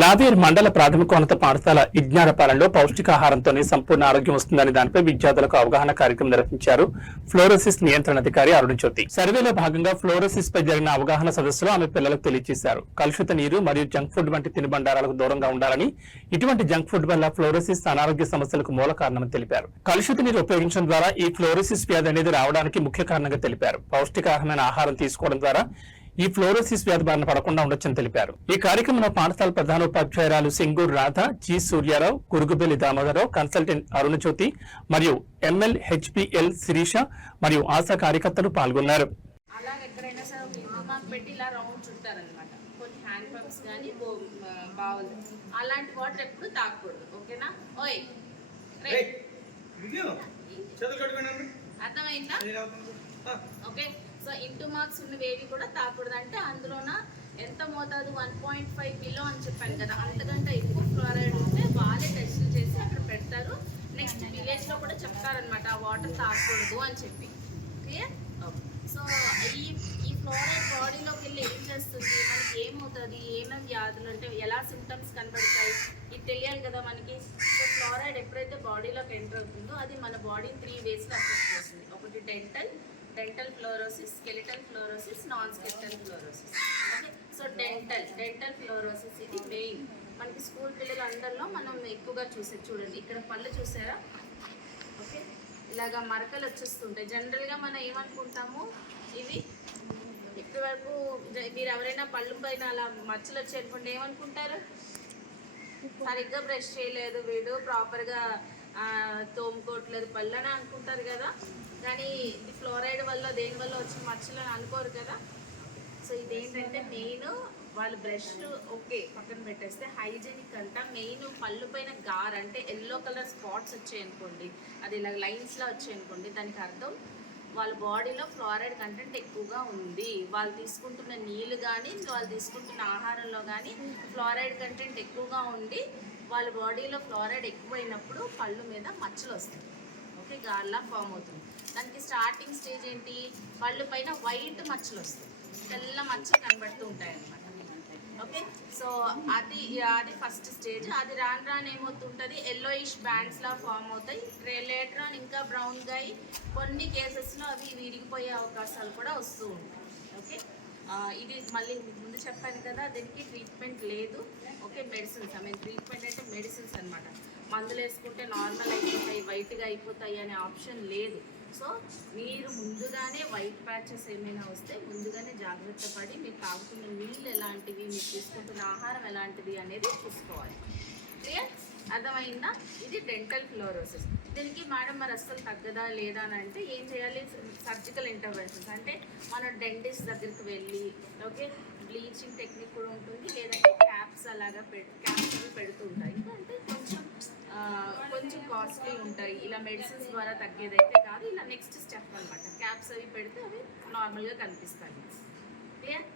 లావేర్ మండల ప్రాథమికోన్నత పాఠశాల విజ్ఞానపాలెంలో పౌష్టికాహారంతోనే సంపూర్ణ ఆరోగ్యం వస్తుందని దానిపై విద్యార్థులకు అవగాహన కార్యక్రమం నిర్వహించారు ఫ్లోరోసిస్ నియంత్రణ అధికారి అరుణ్ జ్యోతి. సర్వేలో భాగంగా ఫ్లోరోసిస్ పై జరిగిన అవగాహన సదస్సులో ఆమె పిల్లలకు తెలియజేశారు. కలుషిత నీరు మరియు జంక్ ఫుడ్ వంటి తినుబండారాలకు దూరంగా ఉండాలని ఇటువంటి జంక్ ఫుడ్ వల్ల ఫ్లోరోసిస్ అనారోగ్య సమస్యలకు మూల కారణమని తెలిపారు. కలుషిత నీరు ఉపయోగించడం ద్వారా ఈ ఫ్లోరోసిస్ వ్యాధి అనేది రావడానికి ముఖ్య కారణంగా తెలిపారు. పౌష్టికాహారమైన ఆహారం తీసుకోవడం ద్వారా ఈ ఫ్లోరోసిస్ వ్యాధి బారిన పడకుండా ఉండొచ్చని తెలిపారు. ఈ కార్యక్రమంలో పాఠశాల ప్రధానోపాధ్యాయురాలు సింగూరు రాధ జి సూర్యారావు కురుగుబెల్లి దామోదరరావు కన్సల్టెంట్ అరుణ జ్యోతి మరియు ఎంఎల్ హెచ్పిఎల్ శిరీష మరియు ఆశా కార్యకర్తలు పాల్గొన్నారు. కొన్ని హ్యాండ్ పంప్స్ కానీ బావులు. అలాంటి వాటర్ ఎప్పుడు తాగకూడదు. ఓకేనా? ఓయ్ అర్థమైందా? ఓకే. సో ఇంటూ మార్క్స్ ఉన్నవి కూడా తాకూడదు అంటే అందులోన ఎంత మోతాదు? వన్ పాయింట్ ఫైవ్ కిలో అని చెప్పాను కదా. అంతకంటే ఎక్కువ ఫ్లోరైడ్ ఉంటే వాళ్ళే టెస్టులు చేసి అక్కడ పెడతారు. నెక్స్ట్ విలేజ్లో కూడా చెప్తారనమాట ఆ వాటర్ తాగకూడదు అని చెప్పి. క్లియర్ సో ఈ ఈ ఫ్లోరైడ్ బాడీలోకి వెళ్ళి ఏం చేస్తుంది? మనకి ఏమవుతుంది ఏమేమి వ్యాధులు అంటే ఎలా సిమ్టమ్స్ కనబడతాయి? ఇది తెలియాలి కదా మనకి. సో ఫ్లోరైడ్ ఎప్పుడైతే బాడీలోకి ఎంటర్ అవుతుందో అది మన బాడీని త్రీ వేస్లో అఫెక్ట్ చేస్తుంది. ఒకటి dental dental fluorosis skeletal fluorosis non skeletal fluorosis okay so dental dental fluorosis ఇది మెయిన్ మనకి స్కూల్ పిల్లలు అందరిలో మనం ఎక్కువగా చూసేది చూడండి ఇక్కడ పళ్ళు చూసారా? ఓకే ఇలాగా మరకలు వచ్చేస్తుంటాయి. జనరల్గా మనం ఏమనుకుంటాము? ఇవి ఇప్పటి వరకు మీరు ఎవరైనా పళ్ళు పైన అలా మచ్చలు వచ్చాయి అనుకుంటే ఏమనుకుంటారు? సరిగ్గా బ్రష్ చేయలేదు వీడు ప్రాపర్గా తోముకో పళ్ళు పళ్ళనే అనుకుంటారు కదా. కానీ ఇది ఫ్లోరైడ్ వల్ల దేని వల్ల వచ్చిన మచ్చలు అని అనుకోరు కదా. సో ఇదేంటంటే మెయిన్ వాళ్ళు బ్రష్ ఓకే పక్కన పెట్టేస్తే హైజెనిక్ అంట. మెయిన్ పళ్ళు పైన గార్ అంటే ఎల్లో కలర్ స్పాట్స్ వచ్చాయనుకోండి అది ఇలా లైన్స్లో వచ్చాయనుకోండి దానికి అర్థం వాళ్ళ బాడీలో ఫ్లోరైడ్ కంటెంట్ ఎక్కువగా ఉంది. వాళ్ళు తీసుకుంటున్న నీళ్ళు కానీ వాళ్ళు తీసుకుంటున్న ఆహారంలో కానీ ఫ్లోరైడ్ కంటెంట్ ఎక్కువగా ఉండి వాళ్ళ బాడీలో ఫ్లోరైడ్ ఎక్కువైనప్పుడు పళ్ళు మీద మచ్చలు వస్తాయి. ఓకే గాడ్లా ఫామ్ అవుతుంది. దానికి స్టార్టింగ్ స్టేజ్ ఏంటి? పళ్ళు పైన వైట్ మచ్చలు వస్తాయి. తెల్ల మచ్చలు కనబడుతూ ఉంటాయి అన్నమాట ఓకే? సో అది అది ఫస్ట్ స్టేజ్ అది రాను రాను ఏమవుతుంటుంది? ఎల్లోయిష్ బ్యాండ్స్ లా ఫామ్ అవుతాయి. లేటర్ ఆన్ ఇంకా బ్రౌన్గా అయి కొన్ని కేసెస్లో అవి విరిగిపోయే అవకాశాలు కూడా వస్తూ ఉంటాయి. ఓకే? ఇది మళ్ళీ మీకు ముందు చెప్పాను కదా దీనికి ట్రీట్మెంట్ లేదు. Okay? Medicines I mean treatment అంటే మెడిసిన్స్ అనమాట మందులు వేసుకుంటే నార్మల్ అయిపోతాయి వైట్గా అయిపోతాయి అనే ఆప్షన్ లేదు. సో మీరు ముందుగానే వైట్ ప్యాచెస్ ఏమైనా వస్తే ముందుగానే జాగ్రత్త పడి మీరు తాగుతున్న నీళ్ళు ఎలాంటివి మీరు తీసుకుంటున్న ఆహారం ఎలాంటిది అనేది చూసుకోవాలి. క్లియర్ అర్థమైందా? ఇది డెంటల్ ఫ్లోరోసిస్ దీనికి మేడం మరి అస్సలు తగ్గదా లేదా అని అంటే ఏం చేయాలి? సర్జికల్ ఇంటర్వెన్షన్స్ అంటే మనం డెంటిస్ట్ దగ్గరికి వెళ్ళి ఓకే బ్లీచింగ్ టెక్నిక్ కూడా ఉంటుంది. లేదంటే క్యాప్స్ అలాగా పెట్ క్యాప్స్ అవి పెడుతూ ఉంటాయి అంటే కొంచెం కొంచెం కాస్ట్లీ ఉంటాయి. ఇలా మెడిసిన్స్ ద్వారా తగ్గేదైతే కాదు. ఇలా నెక్స్ట్ స్టెప్ అనమాట క్యాప్స్ అవి పెడితే అవి నార్మల్గా కనిపిస్తాయి. క్లియర్